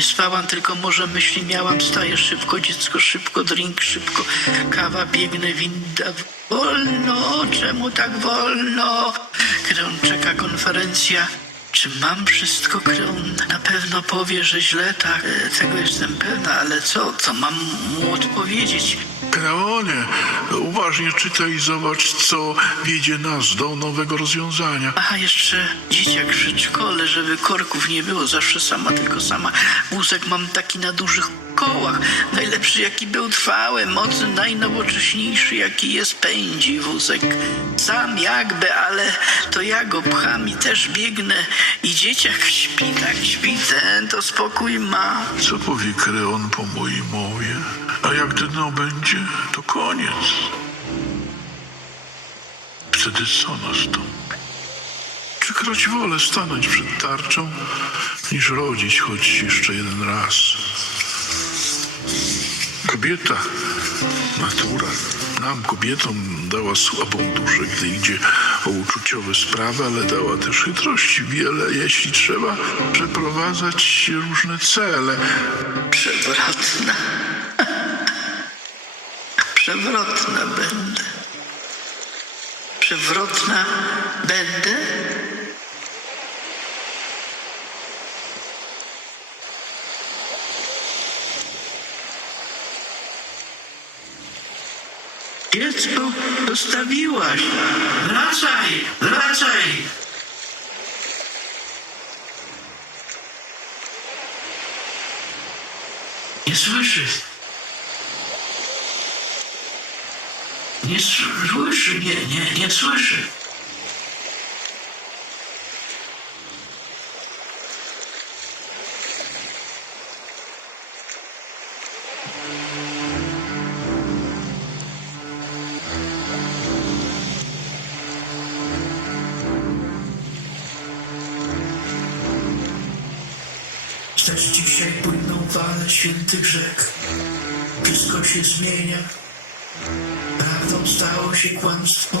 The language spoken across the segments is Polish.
Nie spałam, tylko może myśli miałam. Staję szybko, dziecko szybko, drink szybko, kawa, biegnę, winda. Wolno, czemu tak wolno? Kreon czeka konferencja. Czy mam wszystko, Kreon? Na pewno powie, że źle, tak, e, tego jestem pewna, ale co, co mam mu odpowiedzieć? Kreonie, uważnie czytaj i zobacz, co wiedzie nas do nowego rozwiązania. Aha, jeszcze dzieciak w przedszkole, żeby korków nie było, zawsze sama, tylko sama. Wózek mam taki na dużych kołach, najlepszy jaki był trwały, mocny, najnowocześniejszy jaki jest, pędzi wózek. Sam jakby, ale to ja go pcham i też biegnę i dzieciak śpi, tak śpi, ten to spokój ma. Co powie Kreon po mojej mowie? A jak dno będzie, to koniec. Wtedy co nastąpi? Trzykroć wolę stanąć przed tarczą, niż rodzić choć jeszcze jeden raz. Kobieta, natura, nam kobietom dała słabą duszę, gdy idzie o uczuciowe sprawy, ale dała też chytrości wiele, jeśli trzeba przeprowadzać różne cele. Przewrotna. Przewrotna będę. Przewrotna będę? Dziecko zostawiłaś. Wracaj, wracaj. Nie słyszy. Nie słyszy, nie, nie, nie słyszy. Też dzisiaj płyną fale świętych rzek. Wszystko się zmienia. Prawdą stało się kłamstwo.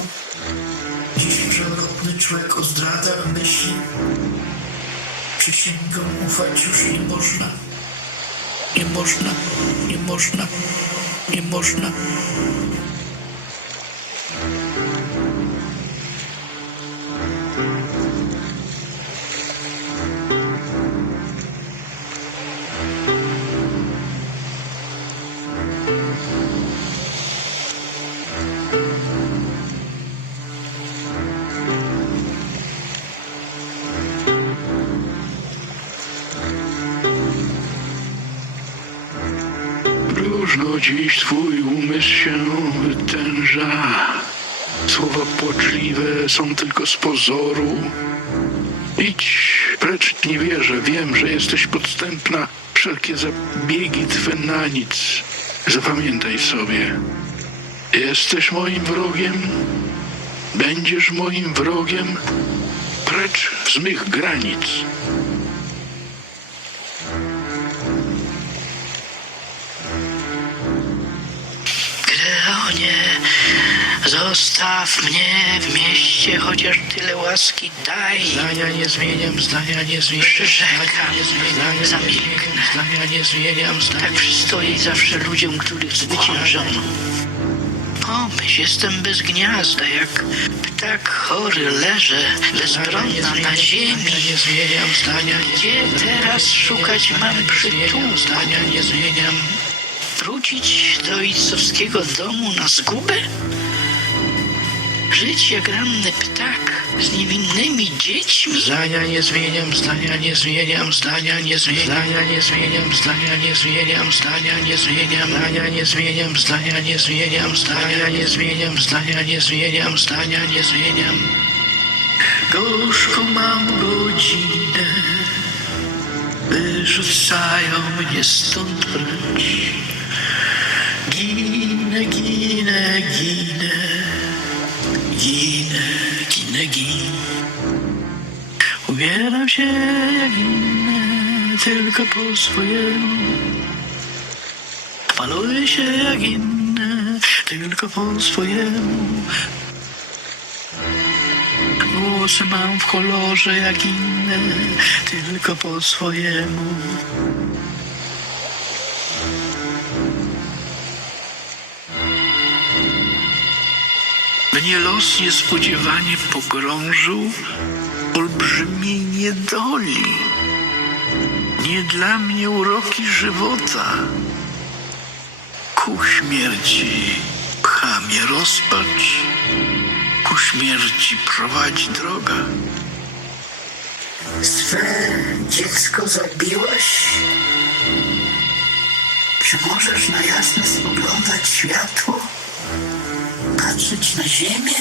Dziś przewrotny człowiek o zdradach myśli. Przysięgom ufać już nie można. Nie można, nie można, nie można. Dziś twój umysł się wytęża. Słowa płaczliwe są tylko z pozoru. Idź precz, nie wierzę, wiem, że jesteś podstępna. Wszelkie zabiegi twe na nic. Zapamiętaj sobie. Jesteś moim wrogiem. Będziesz moim wrogiem. Precz z mych granic. Kreonie, zostaw mnie w mieście, chociaż tyle łaski daj. Zdania nie zmieniam, zdania nie zmieniam. Przyrzekam, zdania zamilknę. Zdania nie zmieniam, zdania Tak przystoi zawsze ludziom, których zwyciężono. Pomyśl, jestem bez gniazda, jak ptak chory leżę, bezbronna na ziemi. nie zmieniam, zdania nie Gdzie teraz szukać mam przytułku? Zdania nie zmieniam. Wrócić do ojcowskiego domu na zgubę? Żyć jak ranny ptak z niewinnymi dziećmi? Zdania nie zmieniam, zdania nie zmieniam, zdania nie zmieniam, zdania nie zmieniam, zdania nie zmieniam, zdania nie zmieniam, zdania nie zmieniam, zdania nie zmieniam, zdania nie zmieniam, zdania nie zmieniam, zdania nie zmieniam. Gorzko mam godzinę, wyrzucają mnie stąd precz. Ginę, ginę, ginę, ginę, ginę, ginę. Ubieram się jak inne, tylko po swojemu. Maluję się jak inne, tylko po swojemu. Włosy mam w kolorze jak inne, tylko po swojemu. Mnie los niespodziewanie pogrążył olbrzymiej niedoli. Nie dla mnie uroki żywota. Ku śmierci pcha mnie rozpacz, ku śmierci prowadzi droga. Swe dziecko zabiłaś? Czy możesz na jasne spoglądać światło? Patrzeć na ziemię?